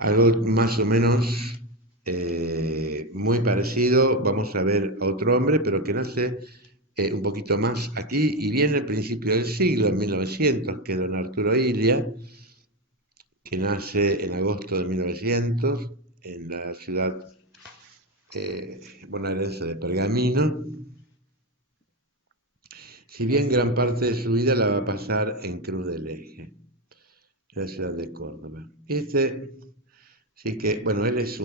Algo más o menos muy parecido. Vamos a ver a otro hombre, pero que nace un poquito más aquí y viene al principio del siglo, en 1900, que es don Arturo Illia, que nace en agosto de 1900 en la ciudad bonaerense de Pergamino. Si bien gran parte de su vida la va a pasar en Cruz del Eje, en la ciudad de Córdoba. Sí que, bueno, él es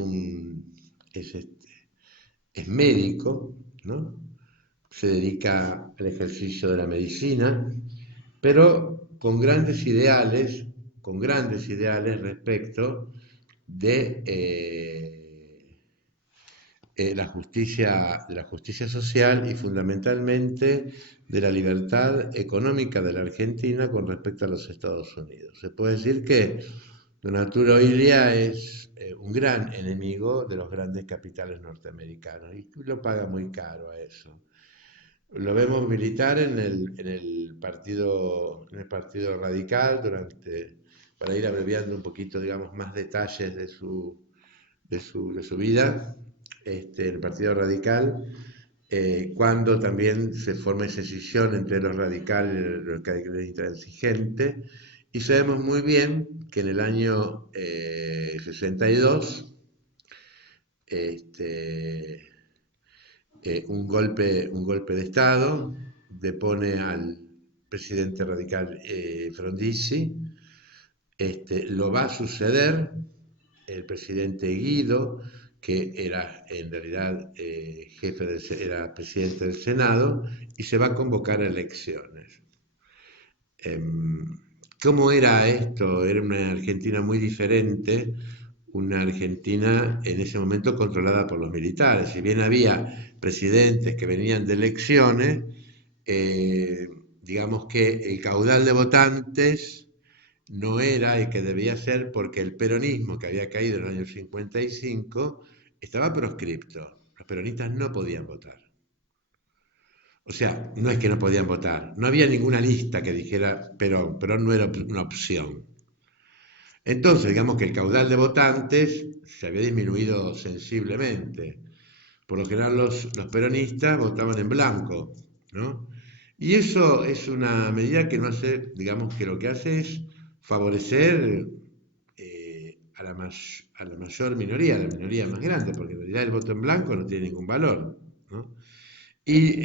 médico, ¿no? Se dedica al ejercicio de la medicina, pero con grandes ideales respecto de la justicia social y fundamentalmente de la libertad económica de la Argentina con respecto a los Estados Unidos. Se puede decir que don Arturo Illia es un gran enemigo de los grandes capitales norteamericanos y lo paga muy caro a eso. Lo vemos militar en el partido radical para ir abreviando un poquito, digamos, más detalles de su vida, el Partido Radical, cuando también se forma esa escisión entre los radicales y los radicales intransigentes. Y sabemos muy bien que en el año 62, este, un golpe de Estado depone al presidente radical Frondizi. Lo va a suceder el presidente Guido, que era en realidad era presidente del Senado, y se va a convocar a elecciones. ¿Cómo era esto? Era una Argentina muy diferente, una Argentina en ese momento controlada por los militares. Si bien había presidentes que venían de elecciones, eh, digamos que el caudal de votantes no era el que debía ser porque el peronismo que había caído en el año 55 estaba proscripto. Los peronistas no podían votar. O sea, no es que no podían votar, no había ninguna lista que dijera Perón no era una opción. Entonces, digamos que el caudal de votantes se había disminuido sensiblemente. Por lo general los peronistas votaban en blanco, ¿no? Y eso es una medida que no hace, digamos que lo que hace es favorecer a la mayor minoría, a la minoría más grande, porque en realidad el voto en blanco no tiene ningún valor, ¿no? Y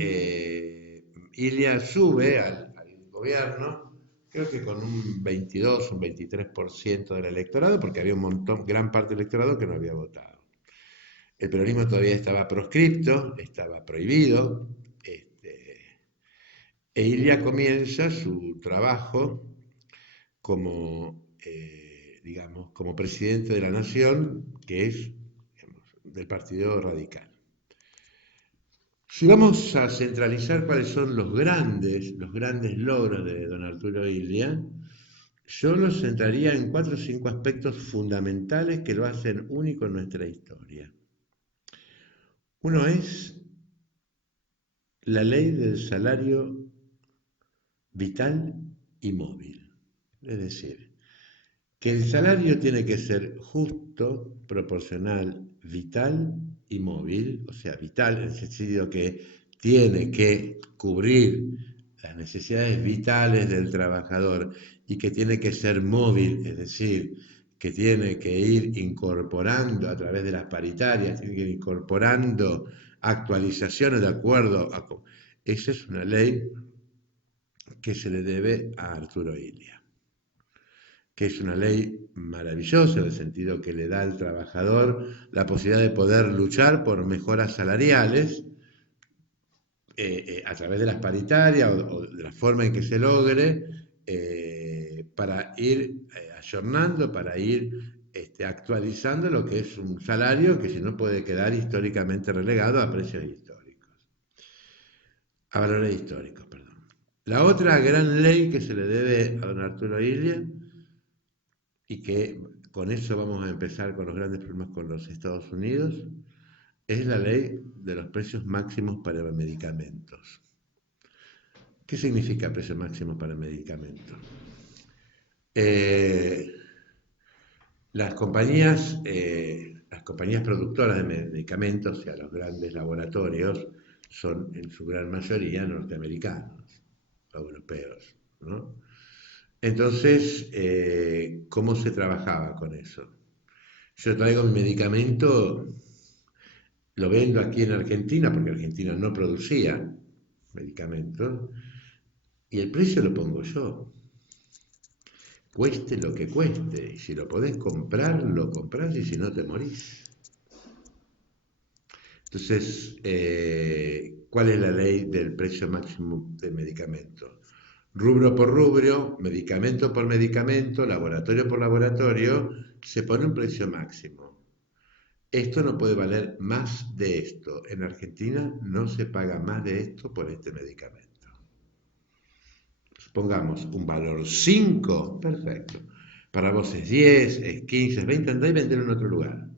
Ilia sube al gobierno, creo que con un 22, un 23% del electorado, porque había un montón, gran parte del electorado que no había votado. El peronismo todavía estaba proscripto, estaba prohibido, e Ilia comienza su trabajo digamos, como presidente de la nación, que es, digamos, del Partido Radical. Si vamos a centralizar cuáles son los grandes logros de don Arturo Illia, yo los centraría en cuatro o cinco aspectos fundamentales que lo hacen único en nuestra historia. Uno es la ley del salario vital y móvil. Es decir, que el salario tiene que ser justo, proporcional, vital y móvil, o sea, vital en el sentido que tiene que cubrir las necesidades vitales del trabajador y que tiene que ser móvil, es decir, que tiene que ir incorporando a través de las paritarias, tiene que ir incorporando actualizaciones de acuerdo a... Esa es una ley que se le debe a Arturo Illia, que es una ley maravillosa en el sentido que le da al trabajador la posibilidad de poder luchar por mejoras salariales a través de las paritarias o de la forma en que se logre para ir ayornando, para ir actualizando lo que es un salario que si no puede quedar históricamente relegado a precios históricos, a valores históricos, perdón. La otra gran ley que se le debe a don Arturo Illia y que con eso vamos a empezar con los grandes problemas con los Estados Unidos, es la ley de los precios máximos para medicamentos. ¿Qué significa precio máximo para medicamentos? Eh, las compañías productoras de medicamentos, o sea, los grandes laboratorios, son en su gran mayoría norteamericanos, europeos, ¿no? Entonces, ¿cómo se trabajaba con eso? Yo traigo mi medicamento, lo vendo aquí en Argentina, porque Argentina no producía medicamentos, y el precio lo pongo yo, cueste lo que cueste. Y si lo podés comprar, lo comprás, y si no, te morís. Entonces, ¿cuál es la ley del precio máximo del medicamento? Rubro por rubro, medicamento por medicamento, laboratorio por laboratorio, se pone un precio máximo. Esto no puede valer más de esto. En Argentina no se paga más de esto por este medicamento. Pongamos un valor 5, perfecto. Para vos es 10, es 15, es 20, andá y vendelo en otro lugar.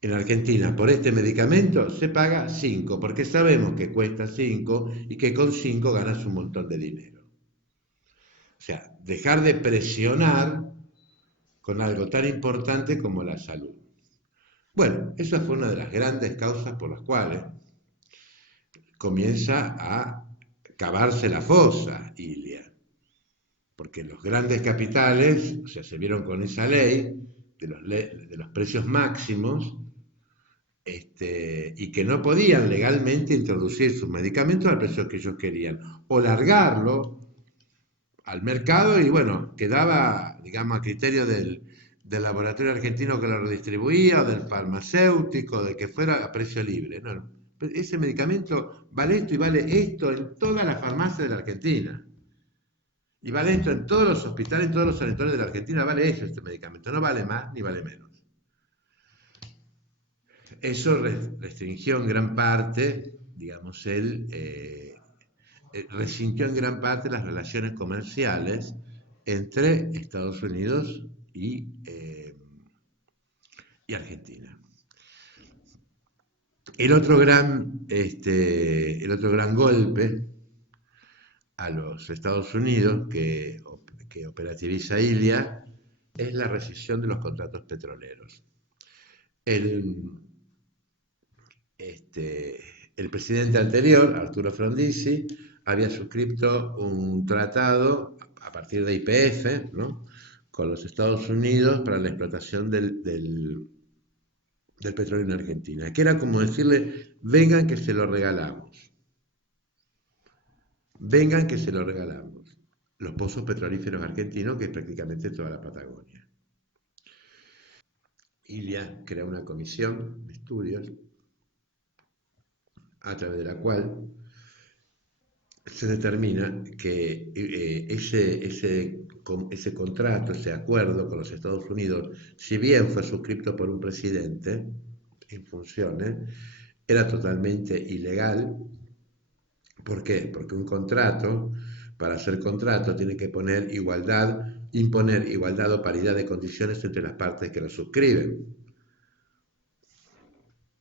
En Argentina, por este medicamento se paga 5, porque sabemos que cuesta 5 y que con 5 ganas un montón de dinero. O sea, dejar de presionar con algo tan importante como la salud. Bueno, esa fue una de las grandes causas por las cuales comienza a cavarse la fosa, Ilia, porque los grandes capitales, o sea, se vieron con esa ley de los precios máximos, y que no podían legalmente introducir sus medicamentos al precio que ellos querían, o largarlo al mercado y bueno, quedaba, digamos, a criterio del laboratorio argentino que lo redistribuía, o del farmacéutico, de que fuera a precio libre. No, ese medicamento vale esto y vale esto en todas las farmacias de la Argentina. Y vale esto en todos los hospitales, en todos los sanatorios de la Argentina, vale eso este medicamento, no vale más ni vale menos. Eso restringió en gran parte, digamos, resintió en gran parte las relaciones comerciales entre Estados Unidos y Argentina. El otro gran golpe a los Estados Unidos que operativiza Ilia es la rescisión de los contratos petroleros. El, este, el presidente anterior, Arturo Frondizi, había suscrito un tratado a partir de YPF, ¿no?, con los Estados Unidos para la explotación del petróleo en Argentina, que era como decirle, vengan que se lo regalamos, vengan que se lo regalamos. Los pozos petrolíferos argentinos, que es prácticamente toda la Patagonia. Ilia crea una comisión de estudios a través de la cual se determina que ese contrato, ese acuerdo con los Estados Unidos, si bien fue suscrito por un presidente en funciones, era totalmente ilegal. ¿Por qué? Porque un contrato, para ser contrato, tiene que imponer igualdad o paridad de condiciones entre las partes que lo suscriben.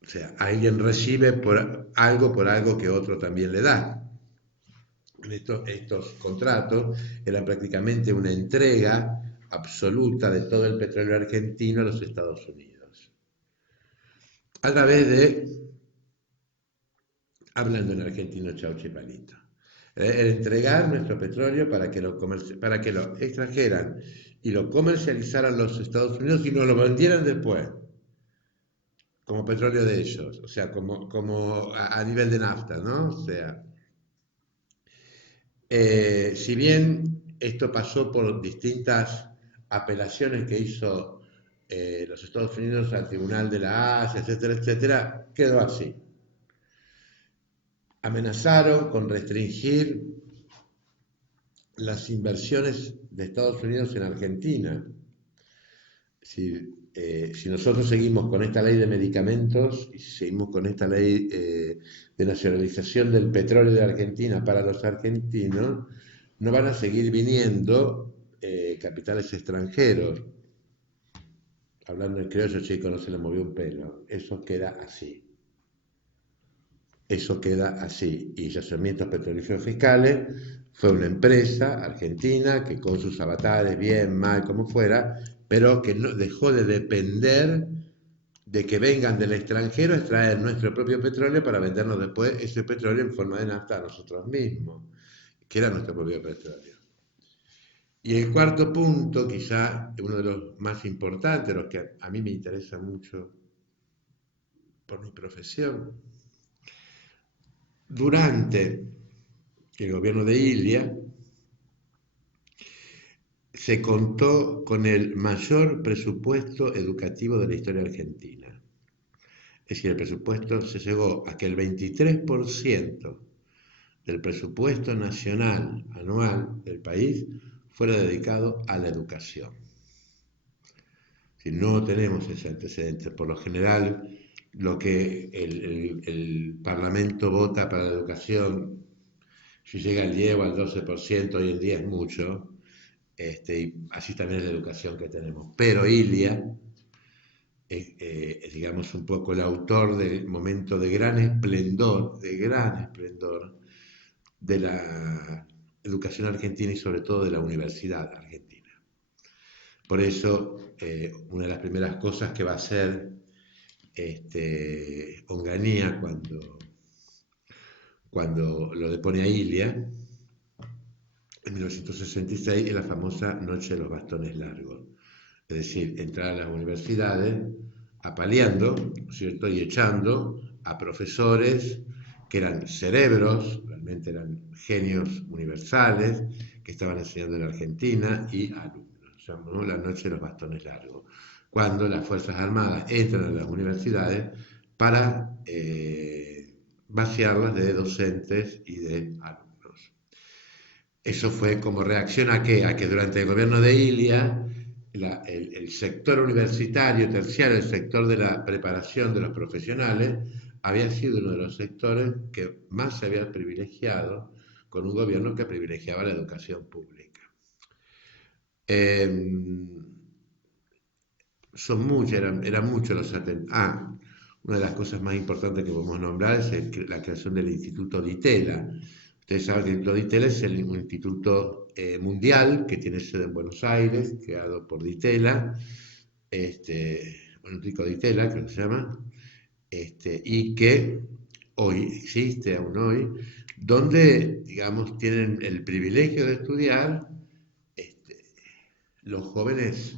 O sea, alguien recibe por algo que otro también le da. Estos contratos eran prácticamente una entrega absoluta de todo el petróleo argentino a los Estados Unidos. A través de, hablando en argentino, chauche palito, el entregar nuestro petróleo para que lo extrajeran y lo comercializaran los Estados Unidos y nos lo vendieran después, como petróleo de ellos, o sea, como a nivel de nafta, ¿no? O sea, si bien esto pasó por distintas apelaciones que hizo los Estados Unidos al Tribunal de la Haya, etcétera, etcétera, quedó así. Amenazaron con restringir las inversiones de Estados Unidos en Argentina. Si nosotros seguimos con esta ley de medicamentos y si seguimos con esta ley de nacionalización del petróleo de Argentina para los argentinos, no van a seguir viniendo capitales extranjeros. Hablando en criollo, chico, no se le movió un pelo. Eso queda así. Eso queda así. Y Yacimientos Petrolíferos Fiscales fue una empresa argentina que con sus avatares, bien, mal, como fuera, pero que no, dejó de depender de que vengan del extranjero a extraer nuestro propio petróleo para vendernos después ese petróleo en forma de nafta a nosotros mismos, que era nuestro propio petróleo. Y el cuarto punto, quizá uno de los más importantes, los que a mí me interesa mucho por mi profesión, durante el gobierno de Ilia se contó con el mayor presupuesto educativo de la historia argentina. Es decir, el presupuesto se llegó a que el 23% del presupuesto nacional anual del país fuera dedicado a la educación. Si no tenemos ese antecedente, por lo general lo que el Parlamento vota para la educación, si llega al 10 o al 12%, hoy en día es mucho, y así también es la educación que tenemos. Pero Ilia es, digamos, un poco el autor del momento de gran esplendor de la educación argentina y sobre todo de la universidad argentina. Por eso, una de las primeras cosas que va a hacer Onganía cuando lo depone a Ilia, en 1966, es la famosa Noche de los Bastones Largos. Es decir, entrar a las universidades apaleando, ¿cierto? Y echando a profesores que eran cerebros, realmente eran genios universales, que estaban enseñando en Argentina, y alumnos. Se llamó la Noche de los Bastones Largos, cuando las Fuerzas Armadas entran a las universidades para vaciarlas de docentes y de alumnos. Eso fue como reacción a qué? A que durante el gobierno de Ilia el sector universitario, terciario, el sector de la preparación de los profesionales, había sido uno de los sectores que más se había privilegiado con un gobierno que privilegiaba la educación pública. Eh, eran muchos los atentados. Una de las cosas más importantes que podemos nombrar es la creación del Instituto Di Tella. Ustedes saben que el Instituto Di Tella es un instituto mundial que tiene sede en Buenos Aires, creado por Di Tella, Enrico Di Tella, creo que se llama, y que hoy existe, aún hoy, donde, digamos, tienen el privilegio de estudiar este, los jóvenes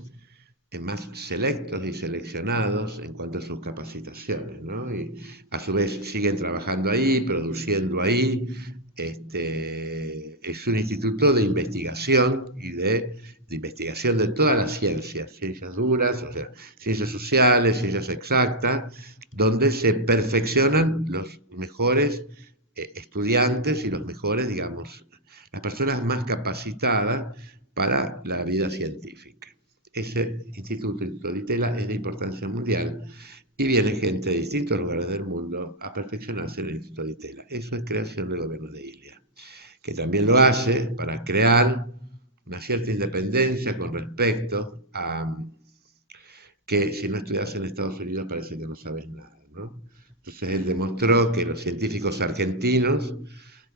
más selectos y seleccionados en cuanto a sus capacitaciones, ¿no? Y a su vez siguen trabajando ahí, produciendo ahí. Es un instituto de investigación y de investigación de todas las ciencias duras, o sea, ciencias sociales, ciencias exactas, donde se perfeccionan los mejores estudiantes y los mejores, digamos, las personas más capacitadas para la vida científica. Ese instituto Di Tella es de importancia mundial y viene gente de distintos lugares del mundo a perfeccionarse en el Instituto Di Tella. Eso es creación del gobierno de Ilia, que también lo hace para crear una cierta independencia con respecto a que si no estudias en Estados Unidos parece que no sabes nada, ¿no? Entonces él demostró que los científicos argentinos,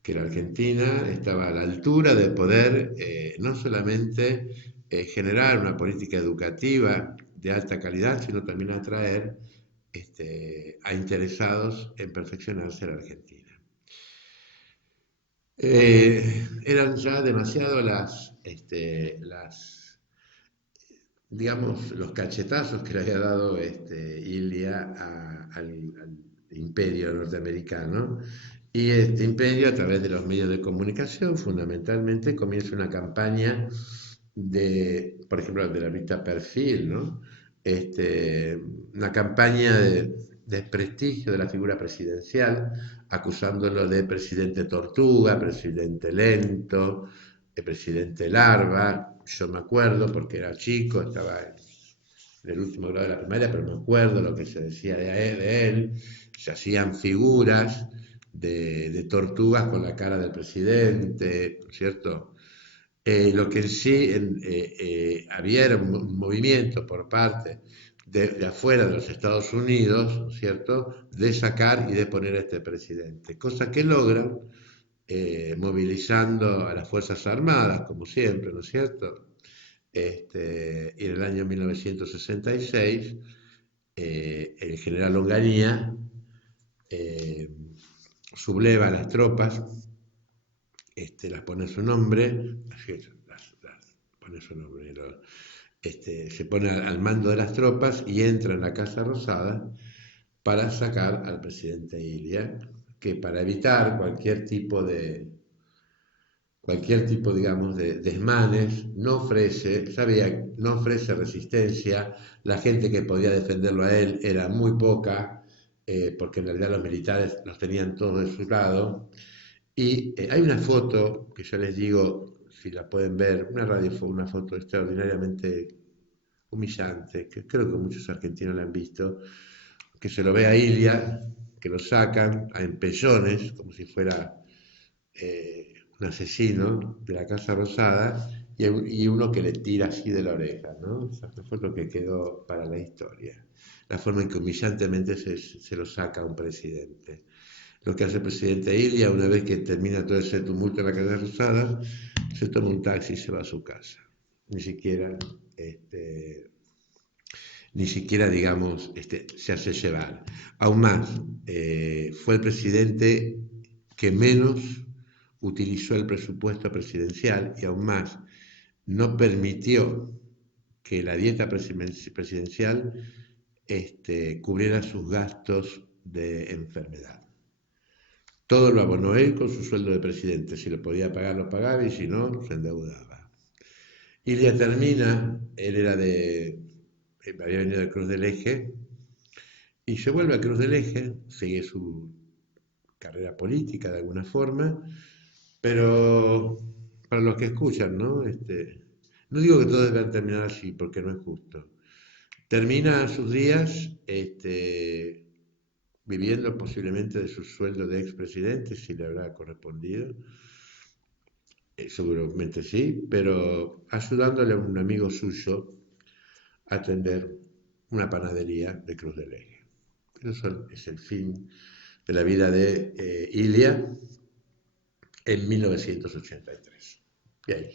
que la Argentina estaba a la altura de poder no solamente generar una política educativa de alta calidad, sino también atraer a interesados en perfeccionarse en la Argentina. Eran ya demasiado digamos, los cachetazos que le había dado Ilia al imperio norteamericano. Y este imperio, a través de los medios de comunicación, fundamentalmente comienza una campaña por ejemplo, de la revista Perfil, ¿no? Una campaña de desprestigio de la figura presidencial, acusándolo de presidente tortuga, presidente lento, presidente larva. Yo me acuerdo porque era chico, estaba en el último grado de la primaria, pero me acuerdo lo que se decía de él. Se hacían figuras de tortugas con la cara del presidente, ¿no es cierto? Lo que en sí había era un movimiento por parte de afuera de los Estados Unidos, ¿no es cierto?, de sacar y de poner a este presidente, cosa que logran movilizando a las Fuerzas Armadas, como siempre, ¿no es cierto?, Y en el año 1966, el general Onganía eh, subleva las tropas, las pone su nombre, así es, las pone su nombre, se pone al mando de las tropas y entra en la Casa Rosada para sacar al presidente Ilia, que para evitar digamos, de desmanes, no ofrece resistencia, la gente que podía defenderlo a él era muy poca, porque en realidad los militares los tenían todos de su lado, y hay una foto que yo les digo, si la pueden ver, una foto extraordinariamente humillante, que creo que muchos argentinos la han visto, que se lo ve a Ilia, que lo sacan a empellones, como si fuera un asesino de la Casa Rosada, y uno que le tira así de la oreja, ¿no? Esa fue lo que quedó para la historia. La forma en que humillantemente se lo saca a un presidente. Lo que hace el presidente Ilia, una vez que termina todo ese tumulto en la Casa Rosada, se toma un taxi y se va a su casa. Ni siquiera, digamos, se hace llevar. Aún más, fue el presidente que menos utilizó el presupuesto presidencial y aún más no permitió que la dieta presidencial cubriera sus gastos de enfermedad. Todo lo abonó él con su sueldo de presidente. Si lo podía pagar, lo pagaba y si no, se endeudaba. Ilia termina, había venido de Cruz del Eje y se vuelve a Cruz del Eje, sigue su carrera política de alguna forma, pero para los que escuchan, ¿no? No digo que todos deban terminar así, porque no es justo. Termina sus días viviendo posiblemente de su sueldo de expresidente, si le habrá correspondido, seguramente sí, pero ayudándole a un amigo suyo a atender una panadería de Cruz del Eje. Eso es el fin de la vida de Ilia en 1983. Y ahí